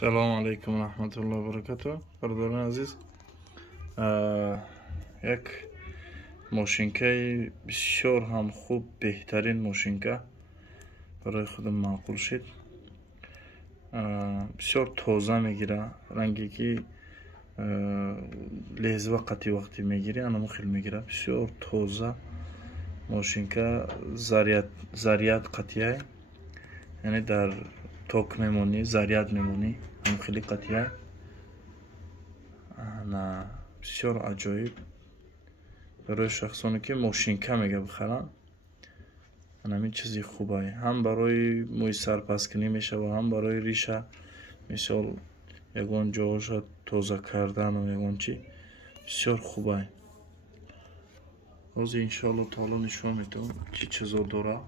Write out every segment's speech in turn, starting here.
سلام علیکم و رحمت الله و برکاته. برادران عزیز، یک ماشینکه بسیار هم خوب، بهترین ماشینکه برای خودم معقول شد. بسیار تازه میگیره، رنگی که لحظه وقتی میگیره انا خیلی میگیره. بسیار تازه ماشینکه، ضریات قطعه، یعنی در توک میمونی، ضریات میمونی، هم خیلی قطعه. نه بسیار عجایب برای شخصانی که ماشینکه میگه بخرن. همین چیزی خوبه، هم برای موی سرپسکنی میشه و هم برای ریشه، مثال یگان جاهاش تازه کردن و یگان چی. بسیار خوبه. روز انشالله تعالی نشون میتون چی چیزا داره،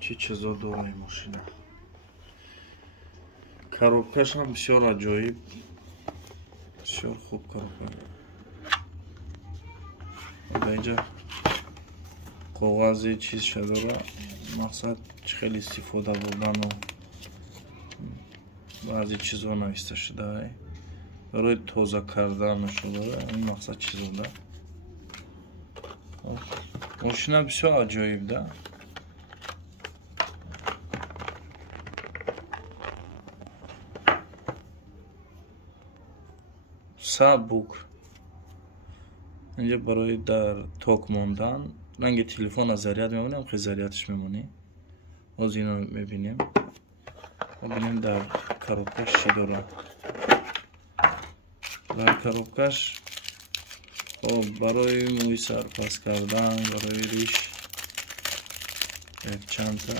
چی چیزا داره این ماشینه. коробкаш هم بسیار عجایب، بسیار خوب коробка. در اینجا کاغذی چیز شده، مقصد خیلی استفاده بردن و بعضی چیزها نوشته شده برای تازه کردن شده. این مقصد چیز بوده. ماشین بسیار عجایب ده. سبک اینجا برای در توک موندن. رنگ تلفن از ضریات میمونیم، خیلی ضریاتش میمونی. از اینو میبینیم. ببینیم در коробкаш چی داره. در коробкаш برای موی سرپس کردن، برای ریش یک چند تا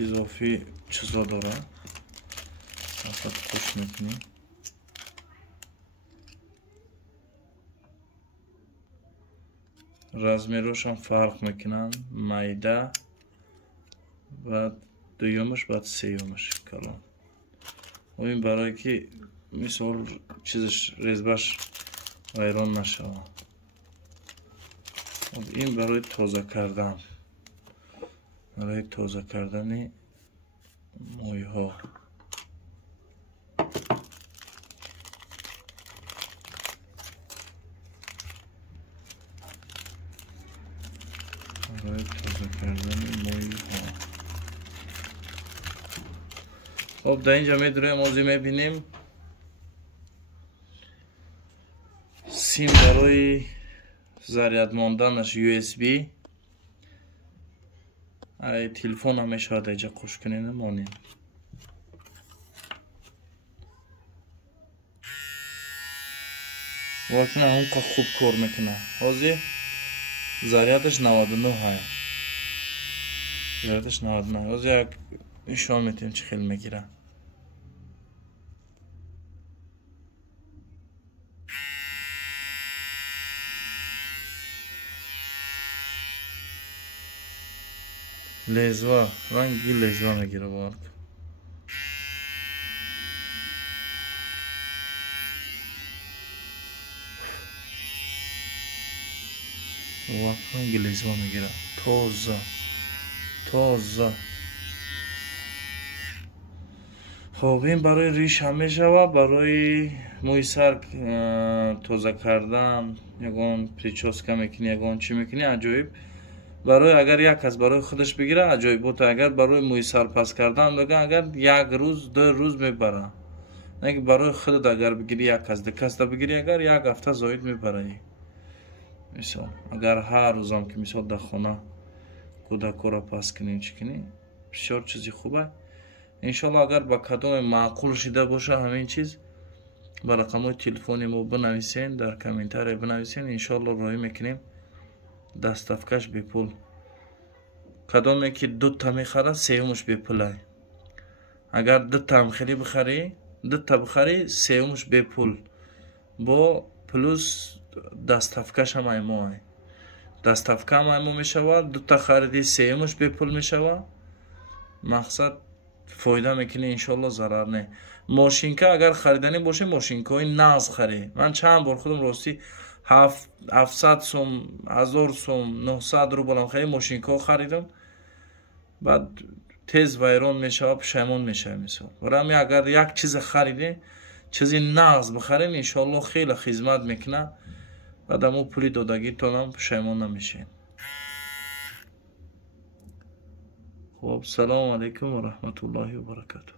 اضافی چیزا داره. فقط خوش میکنیم. رزمیروش هم فرق میکنن، میده بعد دویمش بعد سیومش کلام. و این برای که مثال چیزش ریزبش ویران نشه. این برای تازه کردن، برای تازه کردن موی ها. برای تازه کردن موی ها. خب در اینجا میدروی موضوع میبینیم سیم برای ضریات ماندنش USB. تلفن همیشه باید اینجا خوش کنین مانیم. واقعا اون که خوب کار میکنه. حاضی ضریاتش 99 های. ضریاتش 99. حاضی یک نشان میتونیم چه خیلی میگیره. لحظه رنگی لحظه میگیره بارک. واقعا لحظه میگیره. تازه. خب این برای ریش همیشه و برای موی سر تازه کردن، یگان پریچاسکا میکنی، یگان چی میکنی. عجایب. برای اگر یک کس برای خودش بگیره عجایب بود. اگر برای موی سر پس کردن بگه اگر یک روز 2 روز میبره. نه برای خودت اگر بگیری یک کس دکسته بگیری اگر یک هفته زاید میبره. مثال اگر هر روزم که مثال در خانه کودک را پس کنی چی کنی، بسیار چیزی خوبه. انشالله اگر با کدام معقول شده باشه همین چیز، با رقم تلفن ما بنویسین، در کامنتار بنویسین. انشالله راهی میکنیم دستافکش بی پول. کدامی که 2 تا میخره سیومش بی پوله. اگر 2 تا هم خیلی بخری، 2 تا بخری سیومش بی پول با پلوس دستافکش هم ایمو. دستافکه هم ایمو میشود. 2 تا خریدی سیومش بی پول میشود. مقصد فایده میکنه. انشالله ضرر نه. ماشینکه اگر خریدنی باشه ماشینکه های ناز خری. من چند بار خودم راستی 700 سوم، 1000 سوم، 900 روبل هم خیلی ماشینکه خریدم. баъд тез вайрон мешавад, пушаймон мешавӣ мисол. Варами агар як чиз хариде, чизи нағз бихарем, иншоаллоҳ хеле хизмат мекуна, баъд ҳамун пули додагитонам пушаймон намешавед. خب سلام علیکم و رحمت الله و برکاته.